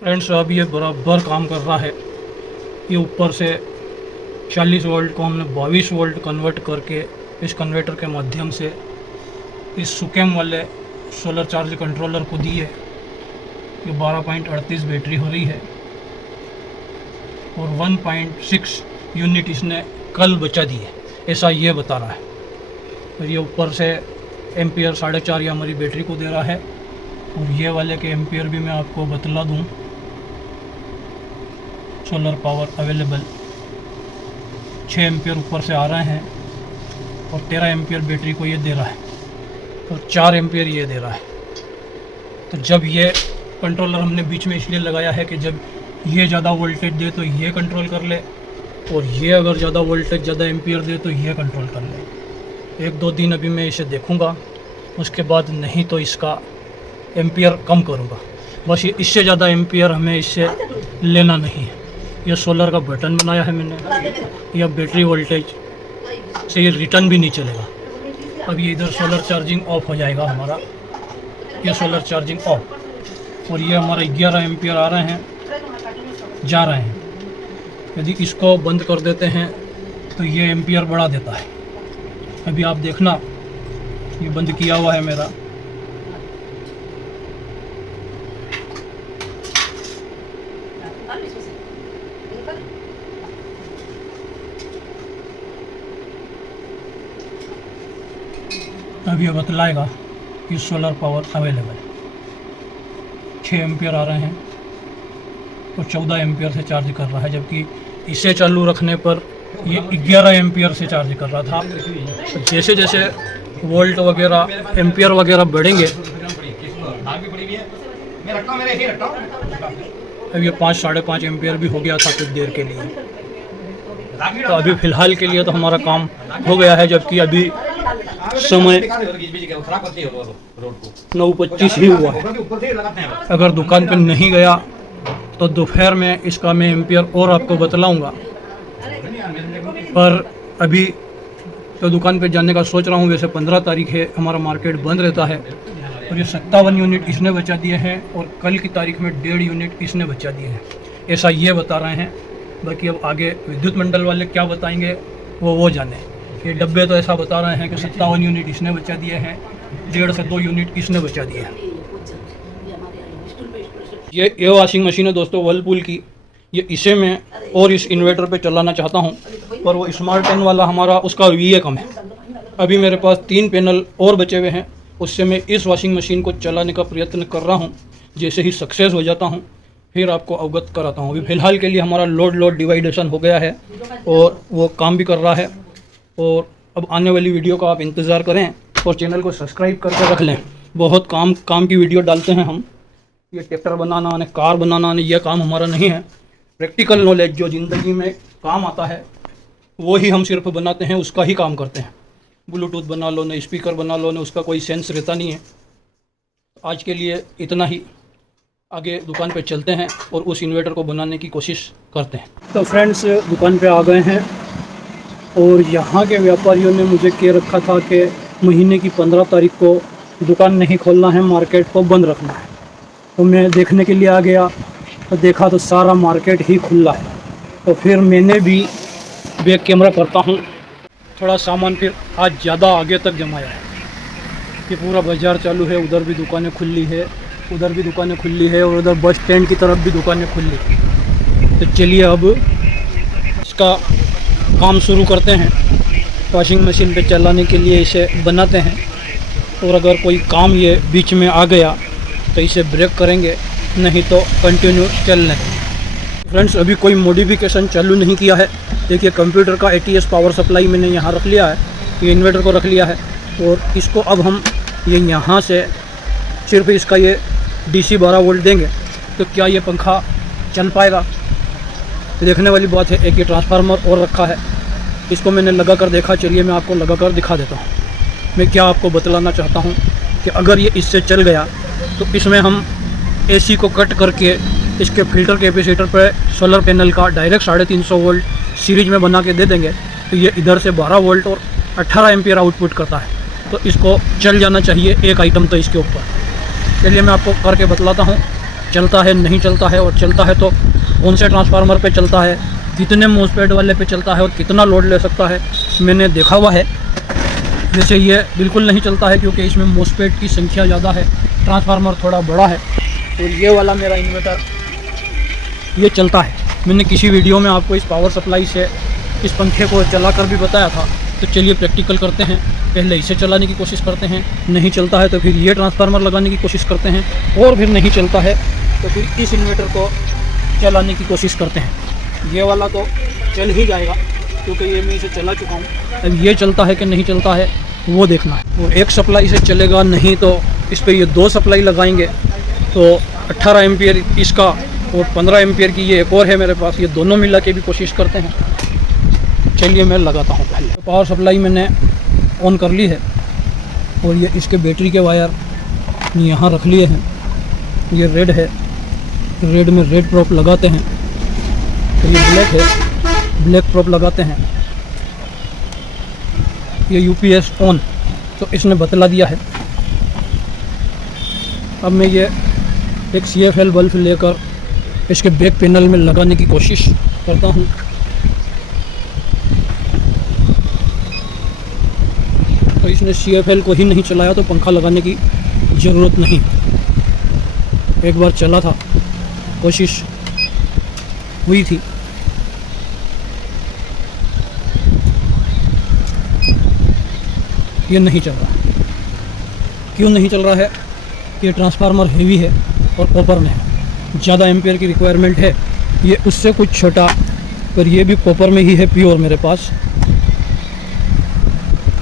Friends अब ये बराबर काम कर रहा है। ये ऊपर से 40 वोल्ट को हमने 22 वोल्ट कन्वर्ट करके इस कन्वर्टर के माध्यम से इस सुकेम वाले सोलर चार्ज कंट्रोलर को दिए। ये 12.38 बैटरी हो रही है और 1.6 यूनिट इसने कल बचा दी है, ऐसा ये बता रहा है। और ये ऊपर से एम्पियर 4.5 ये हमारी बैटरी को दे रहा है। और ये वाले के एम्पियर भी मैं आपको बतला दूं। सोलर पावर अवेलेबल 6 एम्पियर ऊपर से आ रहे हैं और 13 एम्पियर बैटरी को ये दे रहा है और 4 एम्पियर ये दे रहा है। तो जब ये कंट्रोलर हमने बीच में इसलिए लगाया है कि जब ये ज़्यादा वोल्टेज दे तो ये कंट्रोल कर ले और ये अगर ज़्यादा वोल्टेज ज़्यादा एम्पियर दे तो ये कंट्रोल कर ले। 1-2 दिन अभी मैं इसे देखूँगा, उसके बाद नहीं तो इसका एम्पियर कम करूँगा। बस ये इससे ज़्यादा एम्पियर हमें इससे लेना नहीं है। यह सोलर का बटन बनाया है मैंने, यह बैटरी वोल्टेज से ये रिटर्न भी नहीं चलेगा। अब ये इधर सोलर चार्जिंग ऑफ हो जाएगा हमारा, ये सोलर चार्जिंग ऑफ। और ये हमारा 11 एम्पियर आ रहे हैं, जा रहे हैं। यदि इसको बंद कर देते हैं तो ये एम्पियर बढ़ा देता है। अभी आप देखना, ये बंद किया हुआ है मेरा। अब ये बतलाएगा कि सोलर पावर अवेलेबल 6 एम्पियर आ रहे हैं और 14 एम्पियर से चार्ज कर रहा है, जबकि इसे चालू रखने पर ये 11 एम्पियर से चार्ज कर रहा था। तो जैसे जैसे वोल्ट वगैरह एम्पियर वगैरह बढ़ेंगे, अब ये 5-5.5 एम्पियर भी हो गया था कुछ देर के लिए। तो अभी फ़िलहाल के लिए तो हमारा काम हो गया है, जबकि अभी समय 9:25 ही हुआ है। अगर दुकान पर नहीं गया तो दोपहर में इसका मैं एम्पियर और आपको बतलाऊंगा। पर अभी तो दुकान पे जाने का सोच रहा हूँ। वैसे 15 तारीख है, हमारा मार्केट बंद रहता है। और ये 57 यूनिट इसने बचा दिए हैं और कल की तारीख में 1.5 यूनिट इसने बचा दिए हैं, ऐसा ये बता रहे हैं। बाकी अब आगे विद्युत मंडल वाले क्या बताएंगे वो जाने। ये डब्बे तो ऐसा बता रहे हैं कि 57 यूनिट इसने बचा दिए हैं, 1.5 से 2 यूनिट इसने बचा दिए हैं। ये वॉशिंग मशीन है दोस्तों वर्लपूल की। ये इसे मैं और इस इन्वर्टर पे चलाना चाहता हूँ, पर वो स्मार्ट 10 वाला हमारा उसका VA कम है। अभी मेरे पास 3 पैनल और बचे हुए हैं, उससे मैं इस वॉशिंग मशीन को चलाने का प्रयत्न कर रहा हूँ। जैसे ही सक्सेस हो जाता हूँ फिर आपको अवगत कराता हूँ। अभी फ़िलहाल के लिए हमारा लोड डिवाइडेशन हो गया है और वो काम भी कर रहा है। और अब आने वाली वीडियो का आप इंतज़ार करें और चैनल को सब्सक्राइब करके रख लें। बहुत काम की वीडियो डालते हैं हम। ये ट्रैक्टर बनाना आने, कार बनाना आने, यह काम हमारा नहीं है। प्रैक्टिकल नॉलेज जो ज़िंदगी में काम आता है वो ही हम सिर्फ बनाते हैं, उसका ही काम करते हैं। ब्लूटूथ बना लो न स्पीकर बना लो न, उसका कोई सेंस रहता नहीं है। आज के लिए इतना ही, आगे दुकान पे चलते हैं और उस इन्वर्टर को बनाने की कोशिश करते हैं। तो फ्रेंड्स दुकान पे आ गए हैं और यहाँ के व्यापारियों ने मुझे कह रखा था कि महीने की 15 तारीख को दुकान नहीं खोलना है, मार्केट को बंद रखना है। तो मैं देखने के लिए आ गया तो देखा तो सारा मार्केट ही खुला है। तो फिर मैंने भी बैक कैमरा करता हूँ, थोड़ा सामान फिर आज ज़्यादा आगे तक जमाया है। ये पूरा बाज़ार चालू है, उधर भी दुकानें खुली है, उधर भी दुकानें खुली है और उधर बस स्टैंड की तरफ भी दुकानें खुली है। तो चलिए अब इसका काम शुरू करते हैं। वॉशिंग मशीन पे चलाने के लिए इसे बनाते हैं और अगर कोई काम ये बीच में आ गया तो इसे ब्रेक करेंगे, नहीं तो कंटिन्यू चलने। फ्रेंड्स अभी कोई मॉडिफिकेशन चालू नहीं किया है। देखिए कंप्यूटर का ATS पावर सप्लाई मैंने यहाँ रख लिया है, ये इन्वर्टर को रख लिया है। और इसको अब हम ये यहाँ से सिर्फ इसका ये DC 12 वोल्ट देंगे तो क्या ये पंखा चल पाएगा, देखने वाली बात है। एक ये ट्रांसफार्मर और रखा है, इसको मैंने लगा कर देखा। चलिए मैं आपको लगा कर दिखा देता हूँ। मैं क्या आपको बतलाना चाहता हूँ कि अगर ये इससे चल गया तो इसमें हम AC को कट करके इसके फिल्टर कैपेसिटर पर सोलर पैनल का डायरेक्ट 350 वोल्ट सीरीज में बना के दे देंगे। तो ये इधर से 12 वोल्ट और 18 एम्पियर आउटपुट करता है। तो इसको चल जाना चाहिए एक आइटम तो इसके ऊपर। चलिए मैं आपको करके बतलाता हूँ चलता है नहीं चलता है, और चलता है तो कौन से ट्रांसफार्मर पे चलता है, कितने मोस्पेट वाले पे चलता है और कितना लोड ले सकता है, मैंने देखा हुआ है। जैसे ये बिल्कुल नहीं चलता है क्योंकि इसमें मोस्पेट की संख्या ज़्यादा है, ट्रांसफार्मर थोड़ा बड़ा है। और ये वाला मेरा इन्वर्टर ये चलता है। मैंने किसी वीडियो में आपको इस पावर सप्लाई से इस पंखे को चला कर भी बताया था। तो चलिए प्रैक्टिकल करते हैं। पहले इसे चलाने की कोशिश करते हैं, नहीं चलता है तो फिर ये ट्रांसफार्मर लगाने की कोशिश करते हैं, और फिर नहीं चलता है तो फिर इस इन्वर्टर को चलाने की कोशिश करते हैं। ये वाला तो चल ही जाएगा क्योंकि ये मैं इसे चला चुका हूँ। अब ये चलता है कि नहीं चलता है वो देखना है। और एक सप्लाई से चलेगा नहीं तो इस पर ये 2 सप्लाई लगाएंगे तो 18 एम्पियर इसका और 15 एम्पियर की ये एक और है मेरे पास, ये दोनों मिला के भी कोशिश करते हैं। चलिए मैं लगाता हूँ। पहले तो पावर सप्लाई मैंने ऑन कर ली है और ये इसके बैटरी के वायर यहाँ रख लिए हैं। ये रेड है, रेड में रेड प्रोप लगाते हैं। तो ये ब्लैक है, ब्लैक प्रोप लगाते हैं। ये यूपीएस ऑन, तो इसने बतला दिया है। अब मैं ये एक CFL बल्ब लेकर इसके बैक पैनल में लगाने की कोशिश करता हूँ। तो इसने CFL को ही नहीं चलाया तो पंखा लगाने की ज़रूरत नहीं। एक बार चला था, कोशिश हुई थी। ये नहीं चल रहा है। क्यों नहीं चल रहा है? ये ट्रांसफार्मर हेवी है और कॉपर में है, ज़्यादा एम्पियर की रिक्वायरमेंट है। ये उससे कुछ छोटा, पर ये भी कॉपर में ही है प्योर मेरे पास।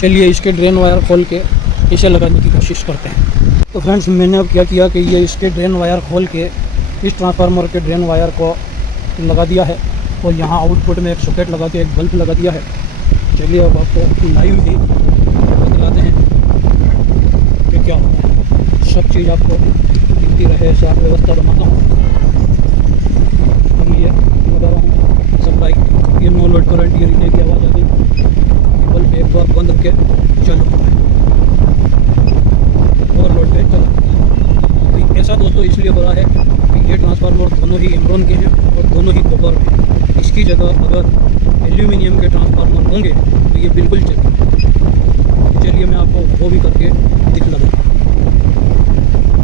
चलिए इसके ड्रेन वायर खोल के इसे लगाने की कोशिश करते हैं। तो फ्रेंड्स मैंने अब क्या किया कि ये इसके ड्रेन वायर खोल के इस ट्रांसफार्मर के ड्रेन वायर को लगा दिया है और यहाँ आउटपुट में एक सॉकेट लगा के एक बल्ब लगा दिया है। चलिए अब आपको लाइव ही बतलाते हैं कि क्या होता है। सब चीज़ आपको दिखती रहे ऐसे आप व्यवस्था बनाता हूँ। ये लगा रहा हूँ सप्लाई, ये नो लोड करंट, ये रिले की आवाज़ आ गई। बल्ब एक बार बंद करके चलो और लोड पे चला। ऐसा दोस्तों इसलिए हो रहा है कि ये ट्रांसफार्मर दोनों ही एमरॉन के हैं और दोनों ही कॉपर में। इसकी जगह अगर एल्यूमिनियम के ट्रांसफार्मर होंगे तो ये बिल्कुल चलेंगे। चलिए मैं आपको वो भी करके दिखला दूँगा।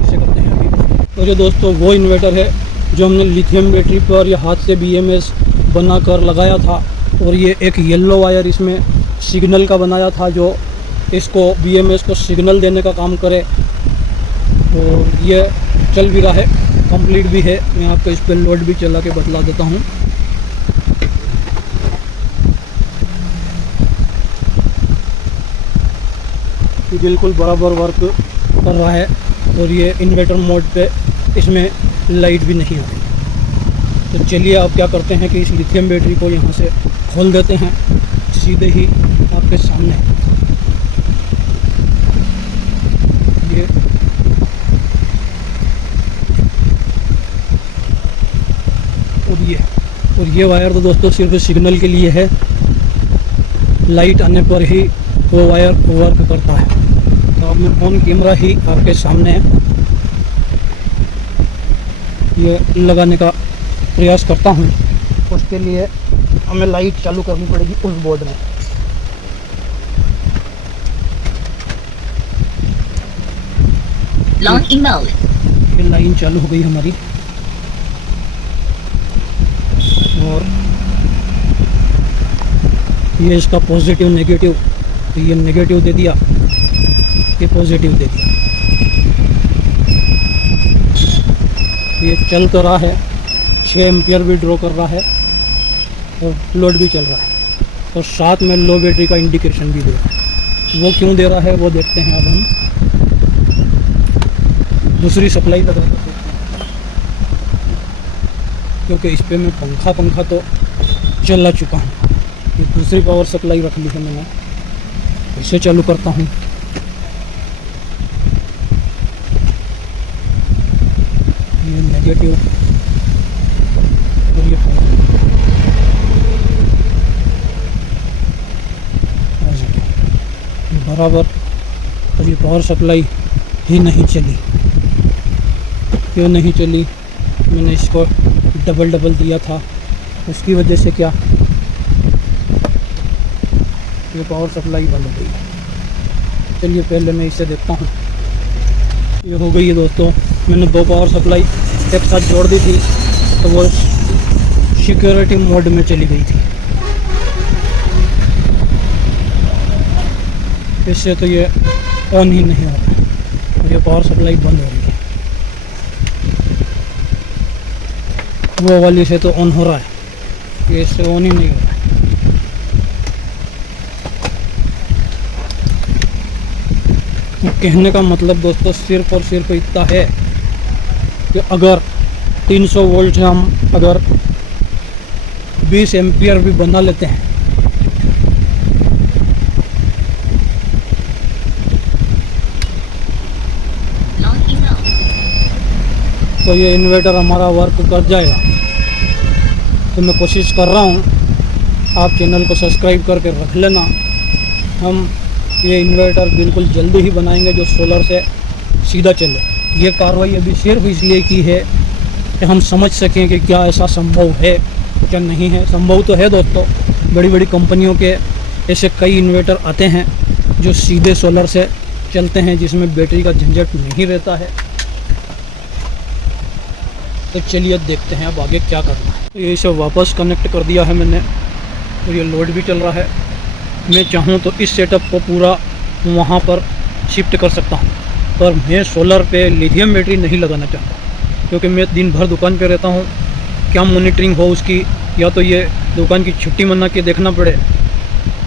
इसे करते हैं अभी। तो जो दोस्तों वो इन्वर्टर है जो हमने लिथियम बैटरी पर या हाथ से BMS बना कर लगाया था, और ये एक येलो वायर इसमें सिग्नल का बनाया था जो इसको BMS को सिग्नल देने का काम करे। और ये चल भी रहा है, कंप्लीट भी है। मैं आपको इस पर लोड भी चला के बतला देता हूँ। बिल्कुल बराबर वर्क कर रहा है और ये इन्वर्टर मोड पे इसमें लाइट भी नहीं आ रही। तो चलिए अब क्या करते हैं कि इस लिथियम बैटरी को यहाँ से खोल देते हैं सीधे ही आपके सामने। ये और ये वायर तो दोस्तों सिर्फ सिग्नल के लिए है, लाइट आने पर ही वो वायर वर्क करता है। तो अब मैं ऑन कैमरा ही आपके सामने ये लगाने का प्रयास करता हूँ। उसके लिए हमें लाइट चालू करनी पड़ेगी उस बोर्ड में। ये लाइन चालू हो गई हमारी और ये इसका पॉजिटिव नेगेटिव, तो ये नेगेटिव दे दिया, ये पॉजिटिव दे दिया। ये चल तो रहा है, 6 एम्पियर भी ड्रॉ कर रहा है और लोड भी चल रहा है और साथ में लो बैटरी का इंडिकेशन भी दे रहा है। वो क्यों दे रहा है वो देखते हैं। अब हम दूसरी सप्लाई लगा कर देखते हैं क्योंकि इस पर मैं पंखा तो चला चुका हूँ। ये दूसरी पावर सप्लाई रख ली है मैंने, इसे चालू करता हूँ। ये नेगेटिव और ये बराबर। और ये पावर सप्लाई ही नहीं चली। क्यों नहीं चली मैंने इसको डबल दिया था, उसकी वजह से क्या ये पावर सप्लाई बंद हो गई। चलिए पहले मैं इसे देखता हूँ। ये हो गई है दोस्तों, मैंने 2 पावर सप्लाई एक साथ जोड़ दी थी तो वो सिक्योरिटी मोड में चली गई थी। इससे तो ये ऑन ही नहीं हो रहा और ये पावर सप्लाई बंद हो रही है। वो वाली से तो ऑन हो रहा है, ये इससे ऑन ही नहीं हो रहा है। कहने का मतलब दोस्तों सिर्फ और सिर्फ इतना है कि अगर 300 वोल्ट से हम अगर 20 एम्पियर भी बना लेते हैं तो ये इन्वर्टर हमारा वर्क कर जाएगा। तो मैं कोशिश कर रहा हूँ, आप चैनल को सब्सक्राइब करके रख लेना। हम ये इन्वर्टर बिल्कुल जल्दी ही बनाएंगे जो सोलर से सीधा चले। ये कार्रवाई अभी सिर्फ इसलिए की है कि हम समझ सकें कि क्या ऐसा संभव है क्या नहीं है। संभव तो है दोस्तों, बड़ी बड़ी कंपनियों के ऐसे कई इन्वर्टर आते हैं जो सीधे सोलर से चलते हैं, जिसमें बैटरी का झंझट नहीं रहता है। तो चलिए देखते हैं अब आगे क्या करना है। तो ये इसे वापस कनेक्ट कर दिया है मैंने और ये लोड भी चल रहा है। मैं चाहूँ तो इस सेटअप को पूरा वहाँ पर शिफ्ट कर सकता हूँ, पर मैं सोलर पे लिथियम बैटरी नहीं लगाना चाहता, क्योंकि मैं दिन भर दुकान पे रहता हूँ। क्या मॉनिटरिंग हो उसकी, या तो ये दुकान की छुट्टी मना के देखना पड़े।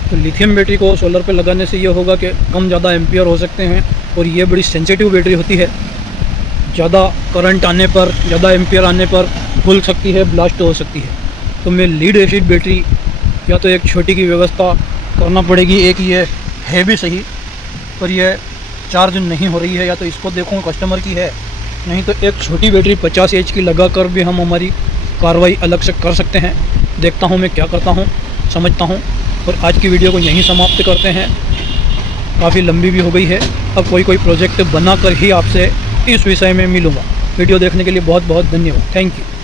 तो लिथियम बैटरी को सोलर पे लगाने से ये होगा कि कम ज़्यादा एम्पियर हो सकते हैं, और ये बड़ी सेंसिटिव बैटरी होती है। ज़्यादा करंट आने पर, ज़्यादा एम्पियर आने पर फूल सकती है, ब्लास्ट हो सकती है। तो मैं लीड एसिड बैटरी या तो एक छोटी की व्यवस्था करना पड़ेगी। एक ये है भी सही, पर यह चार्ज नहीं हो रही है, या तो इसको देखूँ कस्टमर की है, नहीं तो एक छोटी बैटरी 50 एच की लगा कर भी हम हमारी कार्रवाई अलग से कर सकते हैं। देखता हूँ मैं क्या करता हूँ, समझता हूँ। और आज की वीडियो को यहीं समाप्त करते हैं, काफ़ी लंबी भी हो गई है। अब कोई प्रोजेक्ट बना कर ही आपसे इस विषय में मिलूँगा। वीडियो देखने के लिए बहुत बहुत धन्यवाद। Thank you.